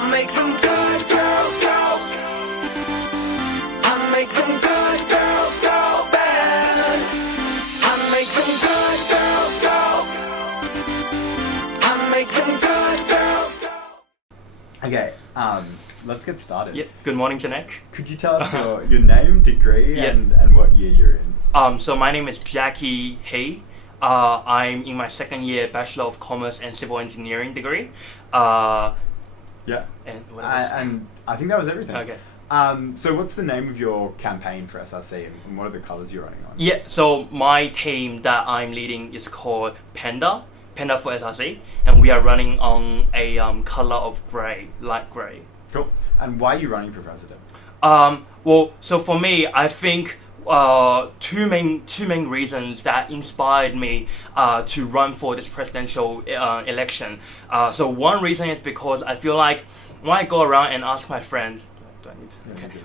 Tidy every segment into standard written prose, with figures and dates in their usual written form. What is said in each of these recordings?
I make them good girls go. I make them good girls go bad. I make them good girls go. I make them good girls go. Okay, let's get started. Yep. Good morning, Janek. Could you tell us your name, degree, Yeah. and what year you're in? So my name is Jacky He. I'm in my second year Bachelor of Commerce and Civil Engineering degree. Yeah. And what else? And I think that was everything. Okay. So what's the name of your campaign for SRC and what are the colours you're running on? Yeah. So my team that I'm leading is called Panda. Panda for SRC, and we are running on a color of grey, light grey. Cool. And why are you running for president? Well, so for me, I think two main reasons that inspired me to run for this presidential election. So one reason is because I feel like when I go around and ask my friends,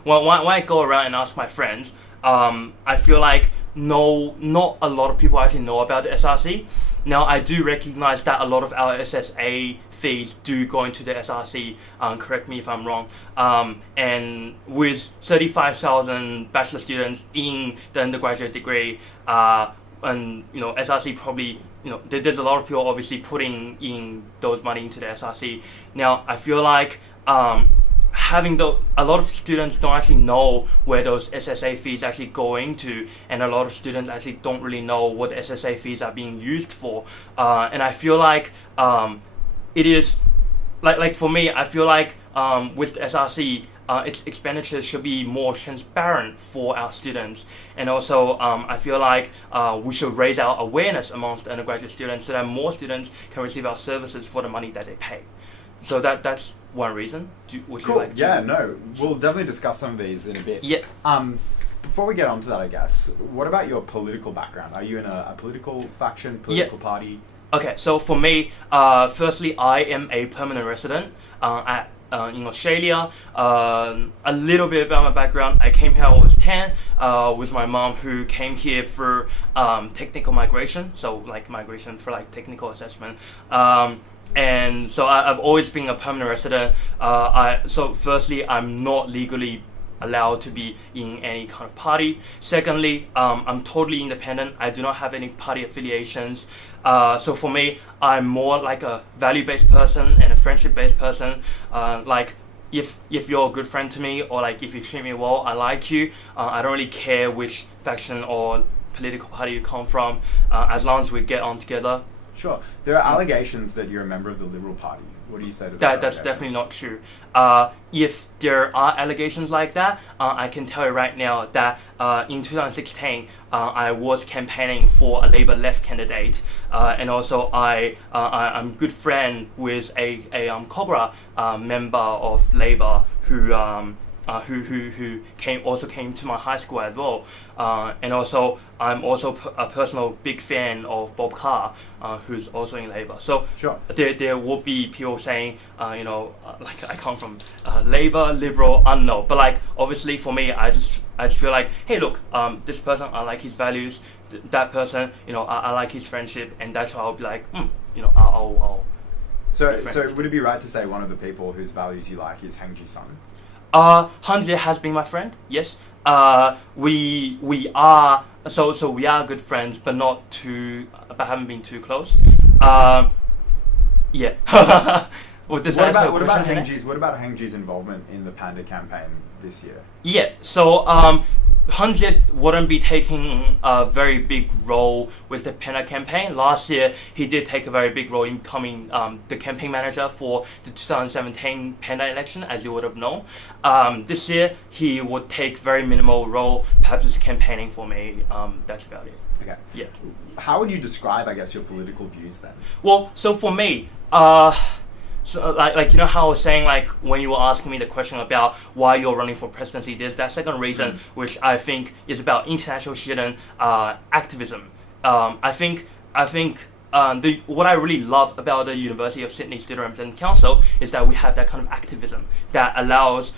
when I go around and ask my friends, I feel like not a lot of people actually know about the SRC. Now, I do recognize that a lot of our SSA fees do go into the SRC, correct me if I'm wrong, and with 35,000 bachelor students in the undergraduate degree, and SRC probably, there's a lot of people obviously putting in those money into the SRC. Now, I feel like a lot of students don't actually know where those SSA fees actually going to, and a lot of students actually don't really know what the SSA fees are being used for. And I feel like it is like for me, I feel like with the SRC, its expenditures should be more transparent for our students, and also I feel like we should raise our awareness amongst the undergraduate students so that more students can receive our services for the money that they pay. So that's one reason. Would Cool. you like to? Yeah, no. We'll definitely discuss some of these in a bit. Yeah. Before we get on to that, I guess, what about your political background? Are you in a political faction, political party? Okay, so for me, firstly, I am a permanent resident in Australia. A little bit about my background. I came here when I was 10 with my mom, who came here for technical migration, so like migration for like technical assessment. And so I've always been a permanent resident. So firstly, I'm not legally allowed to be in any kind of party. Secondly, I'm totally independent. I do not have any party affiliations. So for me, I'm more like a value-based person and a friendship-based person. Like if you're a good friend to me, or like if you treat me well, I like you. I don't really care which faction or political party you come from, as long as we get on together. Sure. There are allegations that you're a member of the Liberal Party. What do you say to that? That's definitely not true. If there are allegations like that, I can tell you right now that in 2016, I was campaigning for a Labour left candidate, and also I'm good friend with a Cobra member of Labour who came to my high school as well, and also I'm also a personal big fan of Bob Carr, who's also in Labour. So sure. there will be people saying, like I come from Labour, Liberal, I don't know, but like obviously for me, I just feel like, hey, look, this person, I like his values. That person, I like his friendship, and that's why I'll be like, I'll. So would it be right to say one of the people whose values you like is Heng Ji-sung? Hanjie has been my friend. Yes. We are we are good friends, but haven't been too close. Yeah. What about Heng Ji's involvement in the Panda campaign this year? Yeah. So Hanjie wouldn't be taking a very big role with the Panda campaign. Last year, he did take a very big role in becoming the campaign manager for the 2017 Panda election, as you would have known. This year, he would take very minimal role, perhaps just campaigning for me. That's about it. Okay. Yeah. How would you describe, I guess, your political views then? Well, so for me, so like how I was saying, like when you were asking me the question about why you're running for presidency, there's that second reason, which I think is about international student activism. I think what I really love about the University of Sydney Student Representative Council is that we have that kind of activism that allows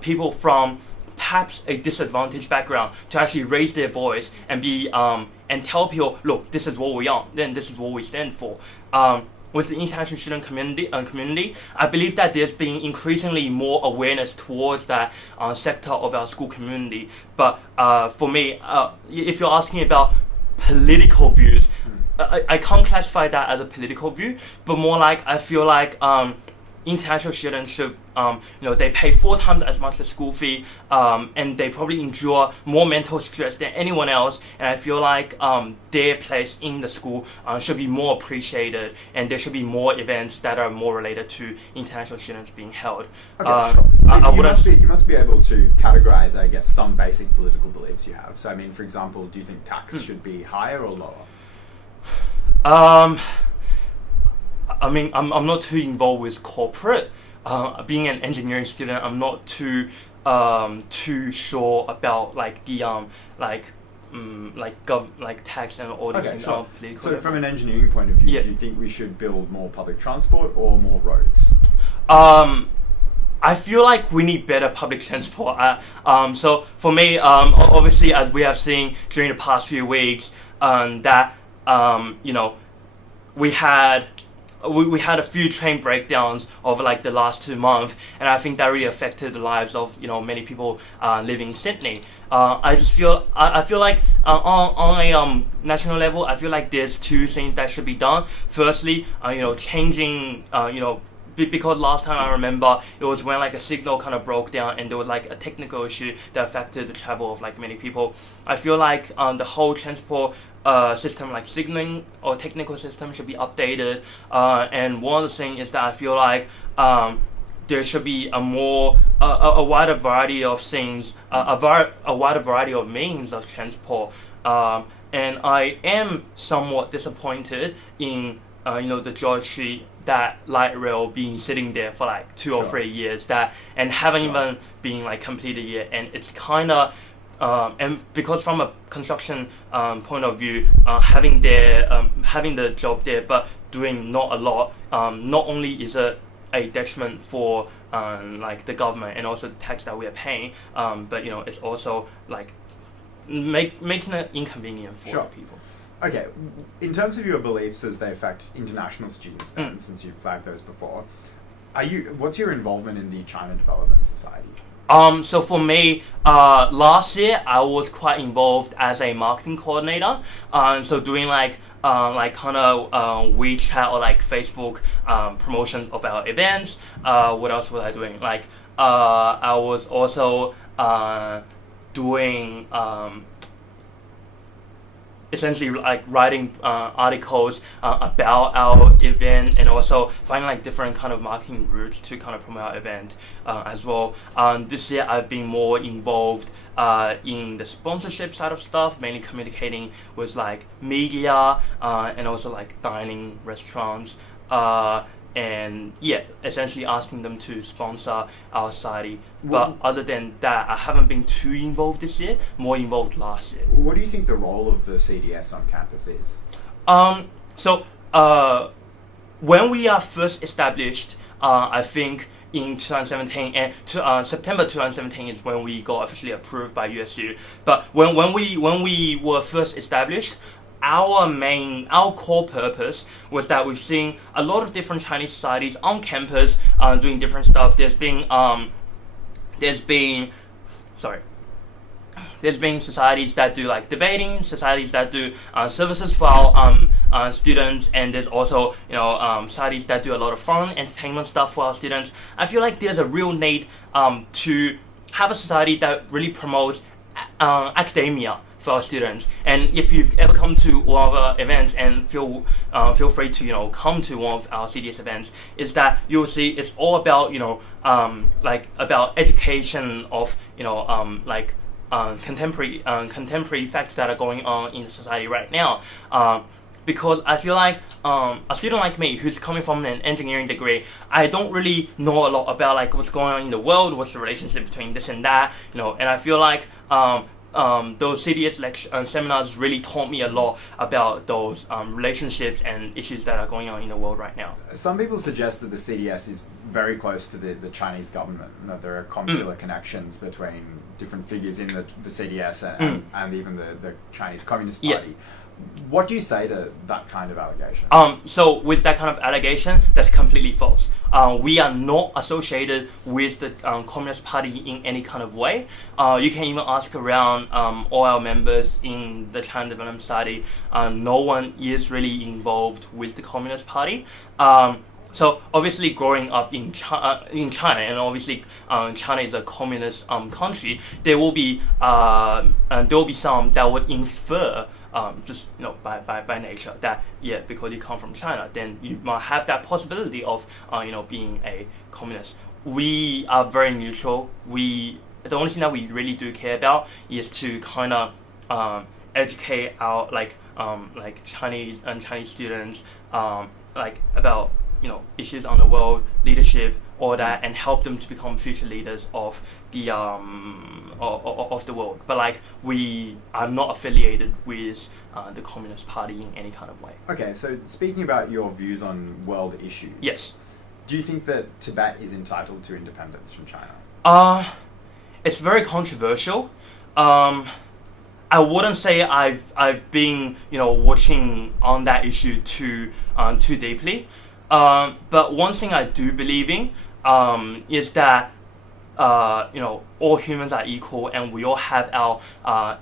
people from perhaps a disadvantaged background to actually raise their voice and be and tell people, look, this is what we are, then this is what we stand for. with the international student community, I believe that there's been increasingly more awareness towards that sector of our school community. But for me, if you're asking about political views, I can't classify that as a political view, but more like I feel like international students should, they pay 4 times as much as school fee, and they probably endure more mental stress than anyone else. And I feel like their place in the school should be more appreciated, and there should be more events that are more related to international students being held. Okay, sure. You must be able to categorize, I guess, some basic political beliefs you have. So, I mean, for example, do you think tax should be higher or lower? I mean, I'm not too involved with corporate. Being an engineering student, I'm not too sure about like the tax and all these things. Sure. So from an engineering point of view, do you think we should build more public transport or more roads? I feel like we need better public transport. So for me, obviously, as we have seen during the past few weeks, that we had a few train breakdowns over like the last 2 months, and I think that really affected the lives of many people living in Sydney. I feel like on a national level, I feel like there's 2 things that should be done. Firstly, changing because last time I remember it was when like a signal kind of broke down and there was like a technical issue that affected the travel of like many people. I feel like the whole transport system, like signaling or technical system, should be updated. And one of the things is that I feel like there should be a wider variety of things, a wider variety of means of transport. And I am somewhat disappointed in the George Street, that light rail being sitting there for like 2 or 3 years, and haven't even been like completed yet. And it's kind of and because from a construction point of view, having the job there but doing not a lot, not only is it a detriment for like the government and also the tax that we are paying, but it's also like making it inconvenient for people. Okay, in terms of your beliefs as they affect international students then, since you've flagged those before, what's your involvement in the China Development Society? So for me, last year I was quite involved as a marketing coordinator. So doing like kind of WeChat or like Facebook promotion of our events. What else was I doing? Like I was also doing essentially like writing articles about our event, and also finding like different kind of marketing routes to kind of promote our event as well. This year I've been more involved in the sponsorship side of stuff, mainly communicating with like media and also like dining restaurants, and essentially asking them to sponsor our society. But other than that, I haven't been too involved this year, more involved last year. What do you think the role of the CDS on campus is? When we are first established, I think in 2017, and September 2017 is when we got officially approved by USU. But when we were first established, our core purpose was that we've seen a lot of different Chinese societies on campus doing different stuff. There's been societies that do like debating, societies that do services for our students, and there's also societies that do a lot of fun entertainment stuff for our students. I feel like there's a real need to have a society that really promotes academia for our students. And if you've ever come to one of our events, and feel free to come to one of our CDS events, is that you'll see it's all about about education of contemporary facts that are going on in society right now. Because I feel like a student like me who's coming from an engineering degree, I don't really know a lot about like what's going on in the world, what's the relationship between this and that, and I feel like those CDS seminars really taught me a lot about those relationships and issues that are going on in the world right now. Some people suggest that the CDS is very close to the Chinese government, and that there are consular connections between different figures in the CDS and even the Chinese Communist Party. What do you say to that kind of allegation? So with that kind of allegation, that's completely false. We are not associated with the Communist Party in any kind of way. You can even ask around all our members in the China Development Society. No one is really involved with the Communist Party. So obviously, growing up in China, and obviously China is a communist country, there will be some that would infer. Just by nature that because you come from China, then you might have that possibility of being a communist. We are very neutral. The only thing that we really do care about is to kind of educate our Chinese students about issues on the world, leadership, all that, and help them to become future leaders of the of the world. But we are not affiliated with the Communist Party in any kind of way. Okay, so speaking about your views on world issues, yes, do you think that Tibet is entitled to independence from China? It's very controversial. I wouldn't say I've been watching on that issue too deeply. But one thing I do believe in is that all humans are equal, and we all have our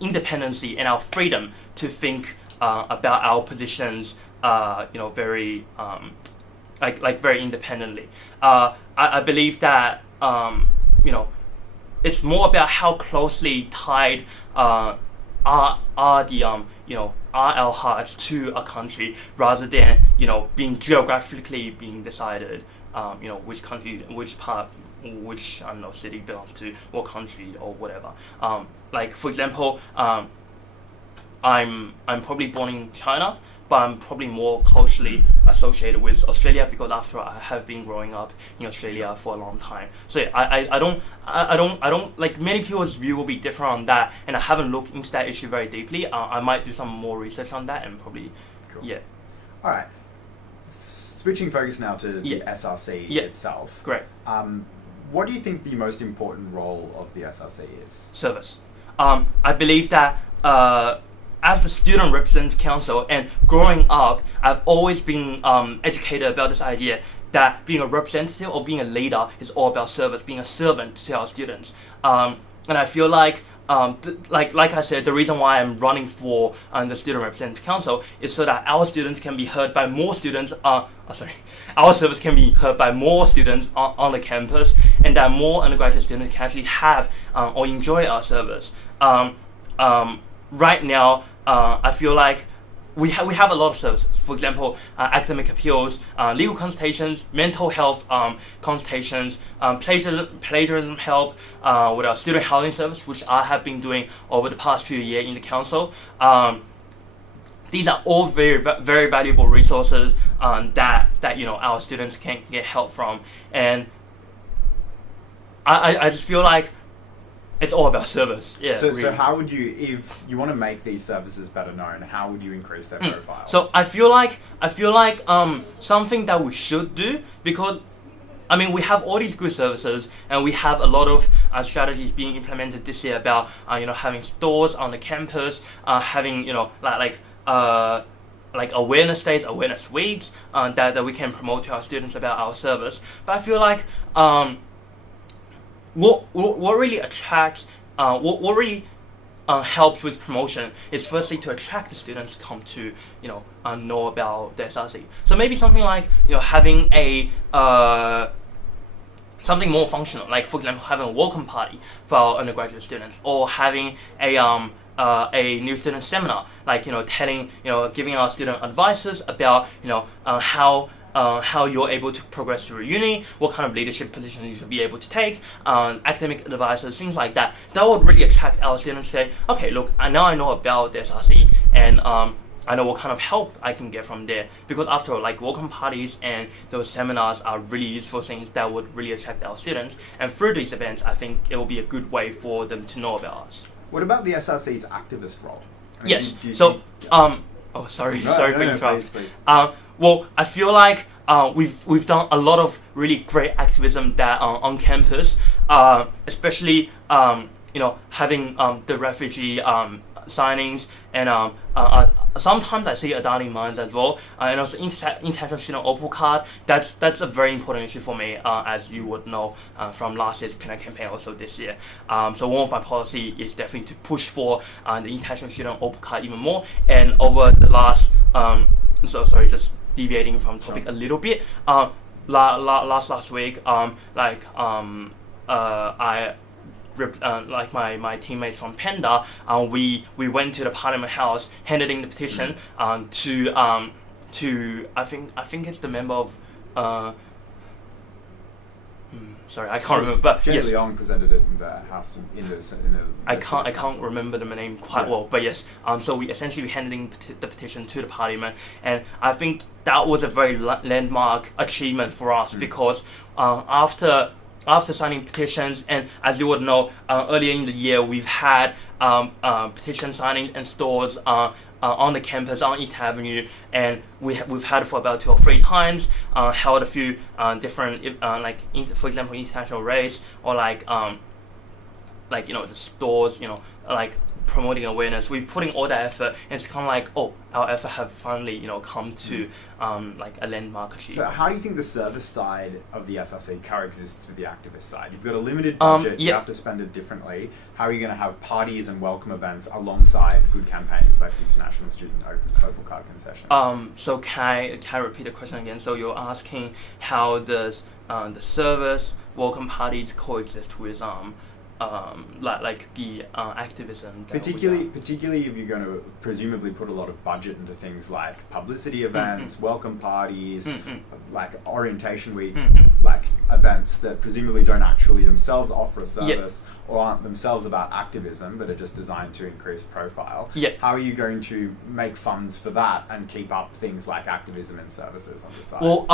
independency and our freedom to think about our positions, very very independently. I believe that it's more about how closely tied are our hearts to a country, rather than being geographically being decided which country, which part, which city belongs to what country or whatever. For example, I'm probably born in China, but I'm probably more culturally associated with Australia, because after all, I have been growing up in Australia for a long time. So I don't like, many people's view will be different on that, and I haven't looked into that issue very deeply. I might do some more research on that and probably All right. Switching focus now to the SRC itself. Great. What do you think the most important role of the SRC is? Service. I believe that as the Student Representative Council, and growing up, I've always been educated about this idea that being a representative or being a leader is all about service, being a servant to our students. And I feel like I said, the reason why I'm running for the Student Representative Council is so that our students can be heard by more students. Our service can be heard by more students on the campus, and that more undergraduate students can actually have or enjoy our service. Right now, I feel like we have a lot of services. For example, academic appeals, legal consultations, mental health consultations, plagiarism help with our student housing service, which I have been doing over the past few years in the council. These are all very, very valuable resources that our students can get help from, and I just feel like it's all about service. Yeah. So, really. So how would you, if you want to make these services better known, how would you increase their profile? So I feel like something that we should do, because we have all these good services, and we have a lot of strategies being implemented this year about having stores on the campus, having awareness days, awareness weeks that we can promote to our students about our service. But I feel like what really attracts, what really helps with promotion is firstly to attract the students to come to know about the SRC. So maybe something like having a something more functional, like for example having a welcome party for our undergraduate students, or having a new student seminar, like giving our student advices about how you're able to progress through uni, what kind of leadership position you should be able to take, academic advisors, things like that. That would really attract our students to say, okay, look, I know about the SRC, and I know what kind of help I can get from there. Because after all, welcome parties and those seminars are really useful things that would really attract our students. And through these events, I think it will be a good way for them to know about us. What about the SRC's activist role? Yes. Sorry for interrupting. Please. Well, I feel like we've done a lot of really great activism that on campus, especially having the refugee signings, and sometimes I see adulting minds as well, and also international student Opal card. That's a very important issue for me, as you would know from last year's Panda campaign, also this year. So one of my policy is definitely to push for the international student Opal card even more. And over the last, just deviating from topic a little bit. Last week, my teammates from Panda, we went to the Parliament House, handed in the petition to I think it's the member of sorry, I can't remember, but Jenny yes. Leong presented it in the House in the I can't remember the name quite well, but yes. So we essentially handed in the petition to the Parliament, and I think that was a very landmark achievement for us because after signing petitions, and as you would know, earlier in the year we've had petition signings and stores on the campus on East Avenue, and we've had it for about 2 or 3 times. Held a few different for example, international race, or the stores, promoting awareness. We've put in all that effort, and it's kind of like, our effort have finally come to a landmark achievement. So how do you think the service side of the SRC coexists with the activist side? You've got a limited budget, you have to spend it differently. How are you going to have parties and welcome events alongside good campaigns like the International Student Opal Card Concession? So can I repeat the question again? So you're asking how does the service welcome parties coexist with the activism? Particularly if you're going to presumably put a lot of budget into things like publicity events, welcome parties, like orientation week, like events that presumably don't actually themselves offer a service or aren't themselves about activism, but are just designed to increase profile. How are you going to make funds for that and keep up things like activism and services on the side? Well,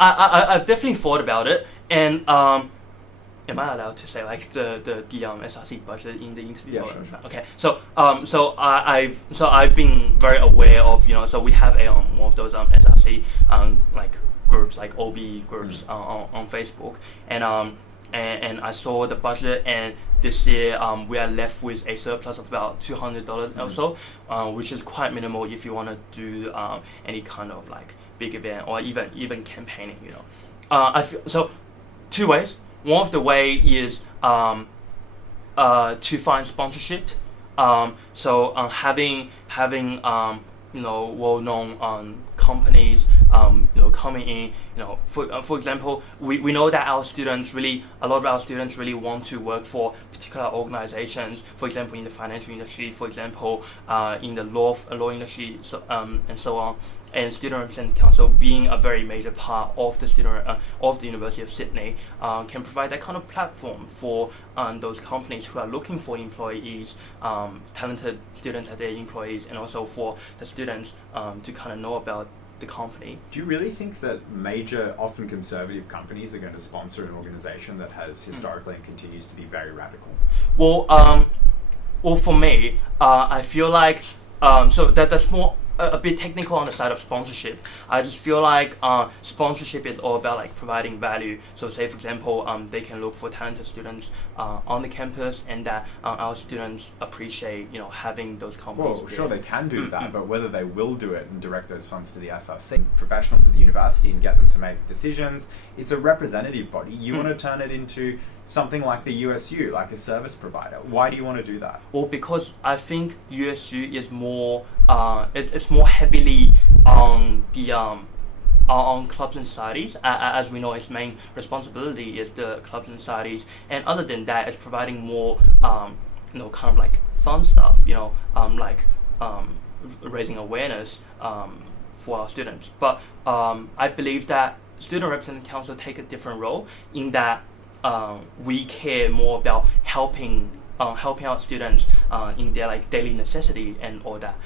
I've definitely thought about it, and am I allowed to say the SRC budget in the interview? Yeah, sure. Okay. So I've been very aware of so we have one of those SRC groups, like OB groups on Facebook, and I saw the budget, and this year we are left with a surplus of about $200 or so, which is quite minimal if you want to do any kind of big event or even campaigning. I feel so 2 ways. One of the way is to find sponsorship. Having well-known companies coming in. For example, we know that a lot of our students really want to work for particular organizations. For example, in the financial industry. For example, in the law industry, and so on. And Student Representative Council, being a very major part of the University of Sydney, can provide that kind of platform for those companies who are looking for employees, talented students as their employees, and also for the students to kind of know about the company. Do you really think that major, often conservative companies are going to sponsor an organization that has historically and continues to be very radical? Well, for me, I feel like that's more a bit technical on the side of sponsorship. I just feel like sponsorship is all about providing value. So say for example, they can look for talented students on the campus, and that our students appreciate having those companies. Well, sure, they can do that, but whether they will do it and direct those funds to the SRC, professionals at the university, and get them to make decisions, it's a representative body. You want to turn it into something like the USU, like a service provider. Why do you want to do that? Well, because I think USU is more, it's more heavily on the on clubs and societies. As we know, its main responsibility is the clubs and societies, and other than that, it's providing more, kind of fun stuff. Raising awareness for our students. But I believe that Student Representative Council take a different role in that. We care more about helping out students in their daily necessity and all that.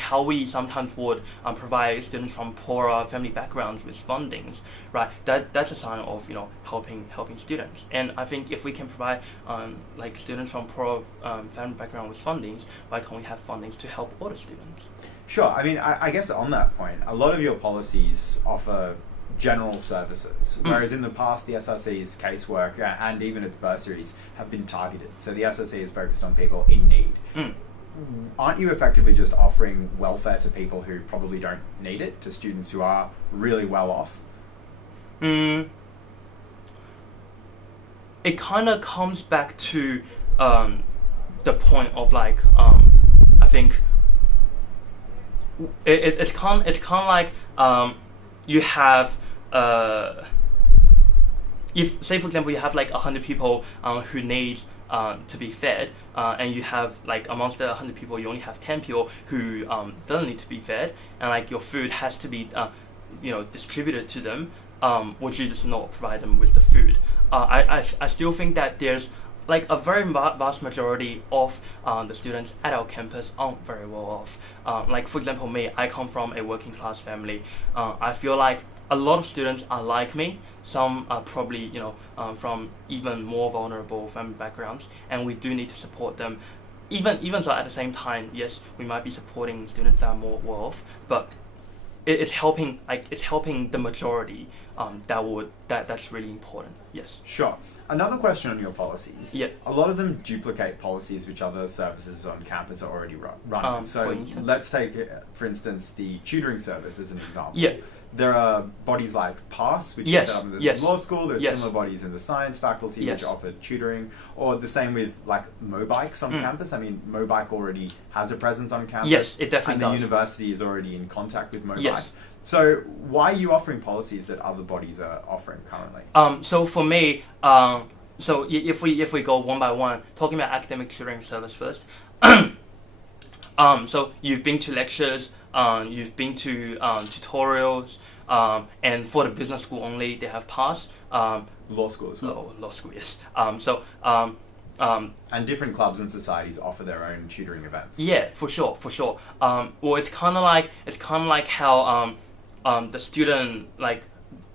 How we sometimes would provide students from poorer family backgrounds with fundings, right? That's a sign of helping students. And I think if we can provide students from poorer family background with fundings, why can't we have fundings to help all the students? Sure. I mean, I guess on that point, a lot of your policies offer general services, whereas in the past the SRC's casework and even its bursaries have been targeted. So the SRC is focused on people in need. Aren't you effectively just offering welfare to people who probably don't need it, to students who are really well off? It kind of comes back to the point of like I think it's kind of like you have if say for example you have like 100 people who need to be fed, and you have like amongst the 100 people you only have 10 people who doesn't need to be fed, and like your food has to be distributed to them. Would you just not provide them with the food? I still think that there's like a very vast majority of the students at our campus aren't very well off. Like for example, me, I come from a working class family. I feel like a lot of students are like me. Some are probably from even more vulnerable family backgrounds, and we do need to support them. Even so, at the same time, yes, we might be supporting students that are more well off, but it's helping the majority. That's really important. Yes. Sure. Another question on your policies. Yeah. A lot of them duplicate policies which other services on campus are already running. So let's take, for instance, the tutoring service as an example. Yeah. There are bodies like PASS, which Yes. is set up in the Yes. law school. There's Yes. similar bodies in the science faculty Yes. which offer tutoring, or the same with like Mobikes on campus. I mean, Mobike already has a presence on campus. Yes, it definitely and does. the university is already in contact with Mobike. Yes. So why are you offering policies that other bodies are offering currently? So for me, so if we go one by one, talking about academic tutoring service first. So you've been to lectures, you've been to tutorials, and for the business school only, they have PASS. Law school as well. Law school, yes. And different clubs and societies offer their own tutoring events. Yeah, for sure. Well, it's kind of like how the student, like,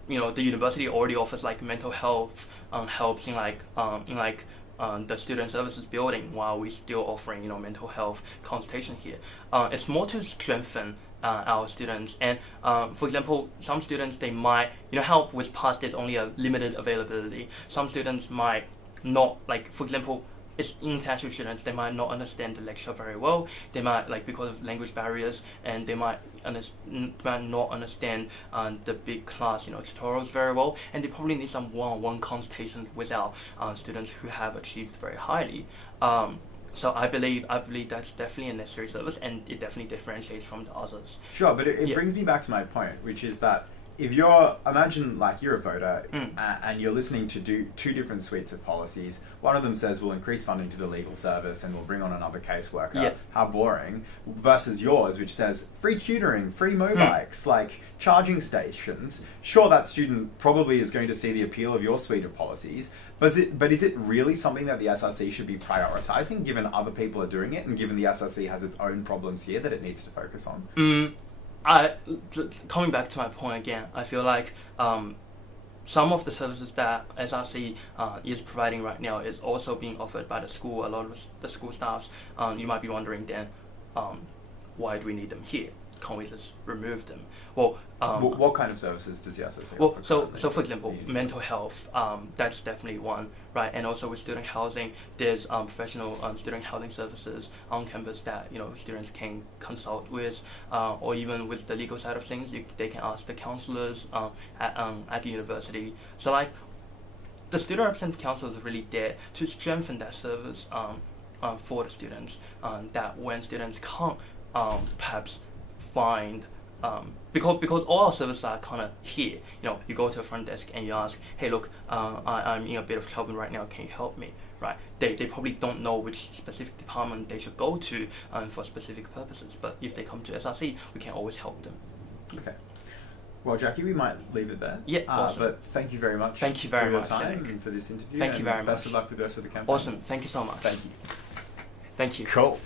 the university already offers like mental health helps in the student services building, while we're still offering mental health consultation here. It's more to strengthen our students, and for example, some students, they might help with PASS. There's only a limited availability. Some students might not, like for example, it's international students, they might not understand the lecture very well. They might, like, because of language barriers, and they might not understand the big class tutorials very well, and they probably need some one-on-one consultations with our students who have achieved very highly. So I believe that's definitely a necessary service, and it definitely differentiates from the others. Sure, but it brings me back to my point, which is that if imagine like you're a voter and you're listening to two different suites of policies. One of them says we'll increase funding to the legal service and we'll bring on another caseworker. Yeah. How boring. Versus yours, which says free tutoring, free Mobikes, like charging stations. Sure, that student probably is going to see the appeal of your suite of policies, but is it really something that the SRC should be prioritizing, given other people are doing it, and given the SRC has its own problems here that it needs to focus on? Coming back to my point again, I feel like some of the services that SRC is providing right now is also being offered by the school. A lot of the school staffs, you might be wondering then, why do we need them here? Can't we just remove them? Well, what kind of services does the SRC well, offer? so for example, mental health, that's definitely one, right? And also with student housing, there's professional student housing services on campus that students can consult with, or even with the legal side of things, they can ask the counselors at the university. So like, the student representative council is really there to strengthen that service for the students, that when students can't perhaps find, because all our services are kind of here. You go to a front desk and you ask, hey look, I'm in a bit of trouble right now, can you help me? Right? They probably don't know which specific department they should go to for specific purposes, but if they come to SRC, we can always help them. Okay. Well, Jacky, we might leave it there. Yeah, awesome. But thank you very much. Thank you very for your much, time Janek. and for this interview. Thank you very much. Best of luck with the rest of the campaign. Awesome. Thank you so much. Thank you. Thank you. Cool.